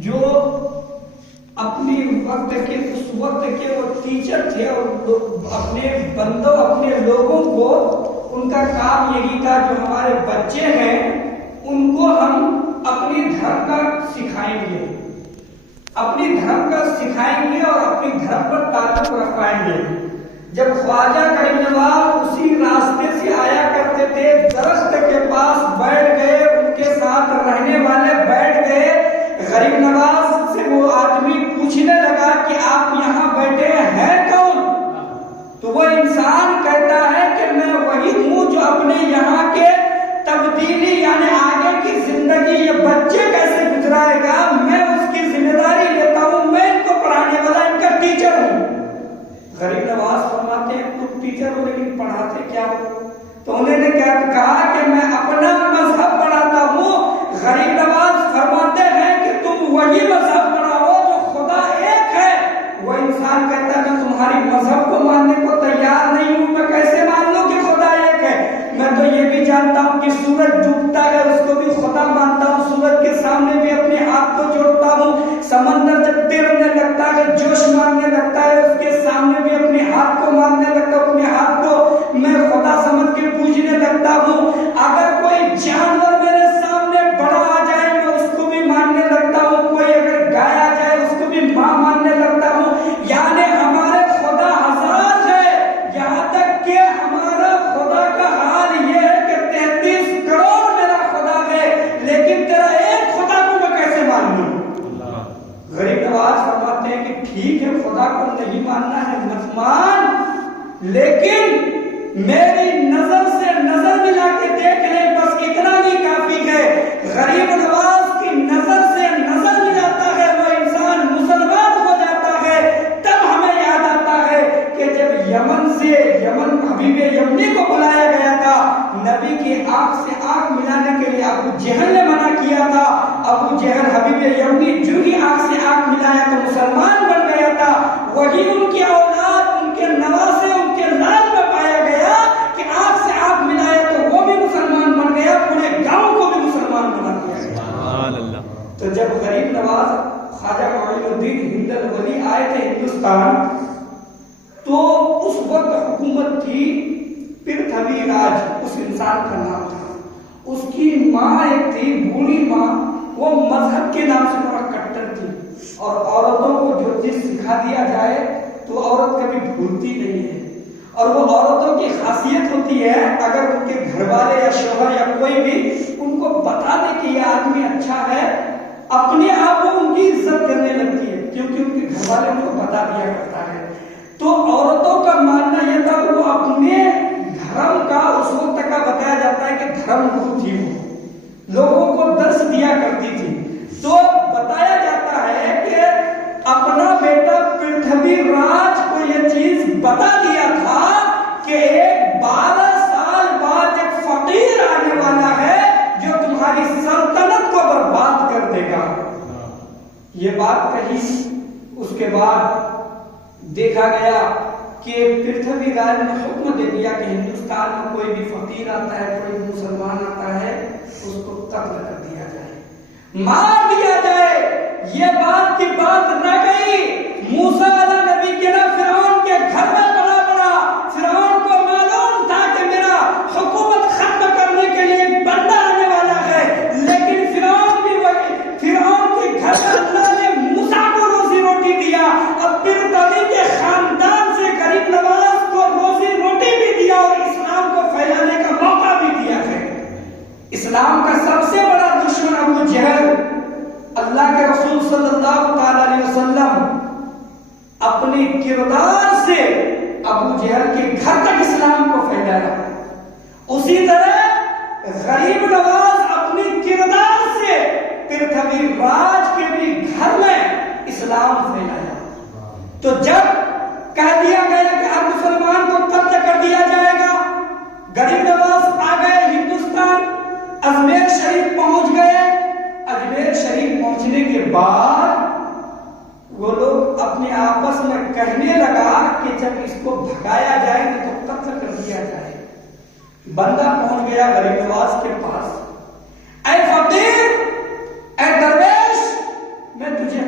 جو اپنی وقت کے اس وقت کے وہ ٹیچر تھے اور اپنے بندوں اپنے لوگوں کو ان کا کام یہی تھا جو ہمارے بچے ہیں ان کو ہم اپنی دھرم کا سکھائیں گے، اپنی دھرم کا سکھائیں گے اور اپنی دھرم پر تعلق رکھوائیں گے۔ جب خواجہ غریب نواز اسی راستے سے آیا کرتے تھے، درخت کے پاس بیٹھ گئے، ان کے ساتھ رہنے والے بیٹھ گئے، غریب نواز سے وہ آدمی پوچھنے لگا کہ آپ یہاں بیٹھے ہیں کون؟ تو وہ انسان کہتا ہے کہ میں وہی ہوں جو اپنے یہاں کے تبدیلی یعنی آگے کی زندگی یہ بچے کیسے گزرائے گا میں اس کی ذمہ داری لیتا ہوں، میں ان کو پڑھانے والا ان کا ٹیچر ہوں۔ غریب نواز فرماتے ہیں تم ٹیچر ہو لیکن پڑھاتے کیا ہو؟ تو انہوں نے کہا کہ میں اپنا مذہب پڑھاتا ہوں۔ غریب نواز فرماتے ہیں کہ تم وہی مذہب پڑھاؤ جو خدا ایک ہے۔ وہ انسان کہتا ہے میں تمہاری مذہب کو ماننے کو تیار نہیں ہوں، میں کیسے مان لوں کہ خدا ایک ہے؟ میں تو یہ بھی جانتا ہوں کہ سورج ڈوبتا ہے اس کو بھی خدا مانتا ہوں، سورج کے سامنے بھی اپنے ہاتھ کو جوڑتا ہوں، سمندر جب تیرنے لگتا ہے جوش مارنے لگتا ہے اس کے سامنے بھی اپنے ہاتھ کو ماننے لگتا ہوں، اپنے ہاتھ کو میں خدا سمجھ کے پوجنے لگتا ہوں۔ اگر کوئی جانور میرے سامنے بڑا آ جائے میں اس کو بھی ماننے لگتا ہوں، کوئی اگر گائے آ جائے اس کو بھی ماں ماننے لگتا ہوں۔ یعنی ہمارے خدا ہزار ہے، یہاں تک کہ ہمارا خدا کا حال یہ ہے کہ 33 کروڑ میرا خدا ہے، لیکن تیرا ایک خدا کو میں کیسے مان لوں؟ غریب نواز فرماتے ہیں کہ ٹھیک ہے خدا کو نہیں ماننا ہے مت مان، لیکن میری نظر سے نظر ملا کے دیکھ لے بس اتنا ہی کافی ہے۔ غریب نواز کی نظر سے نظر ملاتا ہے وہ انسان مسلمان ہو جاتا ہے۔ تب ہمیں یاد آتا ہے کہ جب یمن سے حبیب یمنی کو بلایا گیا تھا، نبی کی آنکھ سے آنکھ ملانے کے لیے ابو جہل نے منع کیا تھا، ابو جہل حبیب یمنی جو ہی آنکھ سے آنکھ ملایا تو مسلمان بن گیا تھا۔ وہی ان کی اولاد ان کے نواسے ان کے لال میں پایا گیا کہ آنکھ سے آنکھ ملایا تو وہ بھی مسلمان بن گیا، پورے گاؤں کو بھی مسلمان بنا دیا۔ تو جب غریب نواز خواجہ معین الدین ہندل ولی آئے تھے ہندوستان تو اس وقت حکومت تھی پرتھوی راج، اس انسان کا نام تھا۔ اس کی ماں ایک تھی بوڑھی ماں، وہ مذہب کے نام سے بڑا کٹر تھی اور عورتوں کو جو چیز سکھا دیا جائے تو عورت کبھی بھولتی نہیں ہے، اور وہ عورتوں کی خاصیت ہوتی ہے اگر ان کے گھر والے یا شوہر یا کوئی بھی ان کو بتا دے کہ یہ آدمی اچھا ہے، اپنے آپ وہ ان کی عزت کرنے لگتی ہے کیونکہ ان کے گھر والے ان کو بتا دیا کرتا ہے۔ تو عورتوں کا ماننا یہ تھا وہ اپنے دھرم کا اس وقت تک کا بتایا جاتا ہے کہ دھرم گرو تھی، وہ لوگوں کو درس دیا کرتی تھی۔ تو بتایا جاتا ہے کہ اپنا بیٹا پرتھوی راج کو یہ چیز بتا دیا تھا کہ ایک 12 سال بعد ایک فقیر آنے والا ہے جو تمہاری سلطنت کو برباد کر دے گا۔ یہ بات کہی، اس کے بعد دیکھا گیا کہ پرتھوی راج نے حکم دے دیا کہ ہندوستان میں کوئی بھی فقیر آتا ہے، کوئی مسلمان آتا ہے، اس کو قتل کر دیا جائے، مار دیا جائے۔ یہ بات کی بات نہ گئی، موسیٰ علیہ نبی کے نا فرعون کے گھر میں پڑا فرعون کو معلوم تھا کہ میرا حکومت ختم کرنے کے لیے ایک بندہ آنے والا ہے، لیکن فرعون کے گھر میں اللہ نے موسیٰ کو روزی روٹی دیا، اب پرتھوی کے خاندان سے غریب نواز کو روزی روٹی بھی دیا اور اسلام کو پھیلانے کا موقع بھی دیا ہے۔ اسلام کا سب سے بڑا دشمن ابو جہل، اللہ کے رسول صلی اللہ تعالی علیہ وسلم اپنے کردار سے ابو جہل کے گھر تک اسلام کو پھیلایا، اسی طرح غریب نواز اپنی کردار سے پرتھوی راج کے بھی گھر میں اسلام پھیلایا۔ تو جب کہہ دیا گیا کہ اب مسلمان کو قتل کر دیا جائے گا، غریب نواز آ گئے ہندوستان، اجمیر شریف پہنچ گئے۔ اجمیر شریف پہنچنے کے بعد وہ لوگ اپنے آپس میں کہنے لگا کہ جب اس کو بھگایا جائے تو قتل کر دیا جائے۔ بندہ پہنچ گیا غریب نواز کے پاس،